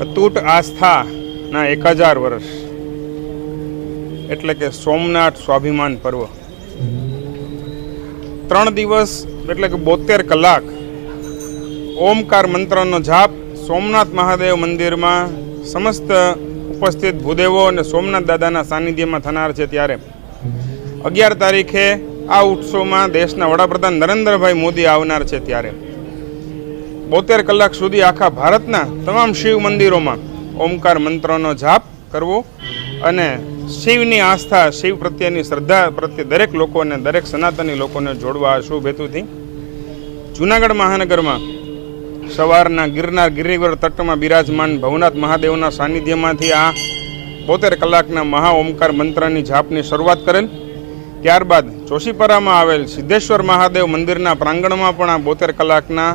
અતૂટ આસ્થાના 1000 વર્ષ એટલે કે સોમનાથ સ્વાભિમાન પર્વ 3 દિવસ એટલે કે 72 કલાક ઓમકાર મંત્રનો જાપ સોમનાથ મહાદેવ મંદિરમાં સમસ્ત ઉપસ્થિત ભૂદેવો અને સોમનાથ દાદાના સાનિધ્યમાં થનાર છે। ત્યારે 11 તારીખે આ ઉત્સવમાં દેશના વડાપ્રધાન નરેન્દ્રભાઈ મોદી આવનાર છે। ત્યારે 72 કલાક સુધી આખા ભારતના તમામ શિવ મંદિરોમાં ઓમકાર મંત્રનો જાપ કરવો અને શિવની આસ્થા, શિવ પ્રત્યેની શ્રદ્ધા પ્રત્યે દરેક લોકોને, દરેક સનાતની લોકોને જોડવા આ શુભ હેતુથી જૂનાગઢ મહાનગરમાં સવારના ગિરનાર ગિરિવર તટમાં બિરાજમાન ભવનાથ મહાદેવના સાનિધ્યમાંથી આ 72 કલાકના મહા ઓમકાર મંત્રની જાપની શરૂઆત કરેલ। ત્યારબાદ જોશીપરામાં આવેલ સિદ્ધેશ્વર મહાદેવ મંદિરના પ્રાંગણમાં પણ આ 72 કલાકના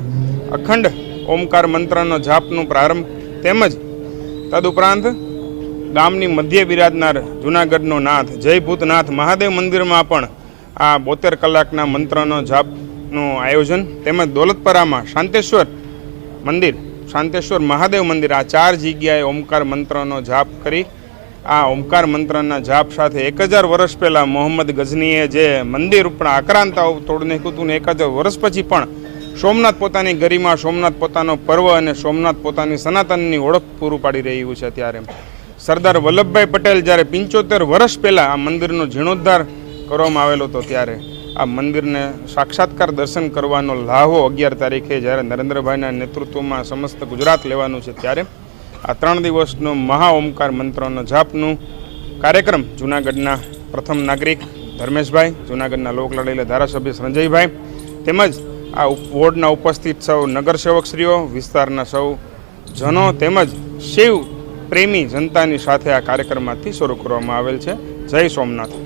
અખંડ ઓમકાર મંત્રનો જાપનું પ્રારંભ તેમજ તદુપરાંત ગામની મધ્ય બિરાજનાર જૂનાગઢનો નાથ જય ભૂતનાથ મહાદેવ મંદિરમાં પણ આ 72 કલાકના મંત્રનો જાપનું આયોજન તેમજ દોલતપરામાં શાંતેશ્વર મંદિર, શાંતેશ્વર મહાદેવ મંદિર, આ 4 જગ્યાએ ઓમકાર મંત્રનો જાપ કરી આ ઓમકાર મંત્રના જાપ સાથે 1000 વર્ષ પહેલાં મોહમ્મદ ગઝનીએ જે મંદિર ઉપર આક્રાંતાઓ તોડી નાખ્યું હતું ને 1000 વર્ષ પછી પણ સોમનાથ પોતાની ગરિમા, સોમનાથ પોતાનો પર્વ અને સોમનાથ પોતાની સનાતનની ઓળખ પૂરું પાડી રહ્યું છે। ત્યારે સરદાર વલ્લભભાઈ પટેલ જ્યારે 75 વર્ષ પહેલાં આ મંદિરનો જીર્ણોદ્ધાર કરવામાં આવેલો હતો ત્યારે આ મંદિરને સાક્ષાત્કાર દર્શન કરવાનો લાહો 11 તારીખે જ્યારે નરેન્દ્રભાઈના નેતૃત્વમાં સમસ્ત ગુજરાત લેવાનું છે ત્યારે આ 3 દિવસનો મહા ઓમકાર મંત્રનો જાપનું કાર્યક્રમ જૂનાગઢના પ્રથમ નાગરિક ધર્મેશભાઈ, જૂનાગઢના લોકલાડીલા ધારાસભ્ય સંજયભાઈ તેમજ આ વોર્ડના ઉપસ્થિત સૌ નગરસેવકશ્રીઓ, વિસ્તારના સૌ જનો તેમજ શિવ પ્રેમી જનતાની સાથે આ કાર્યક્રમમાંથી શરૂ કરવામાં આવેલ છે। જય સોમનાથ।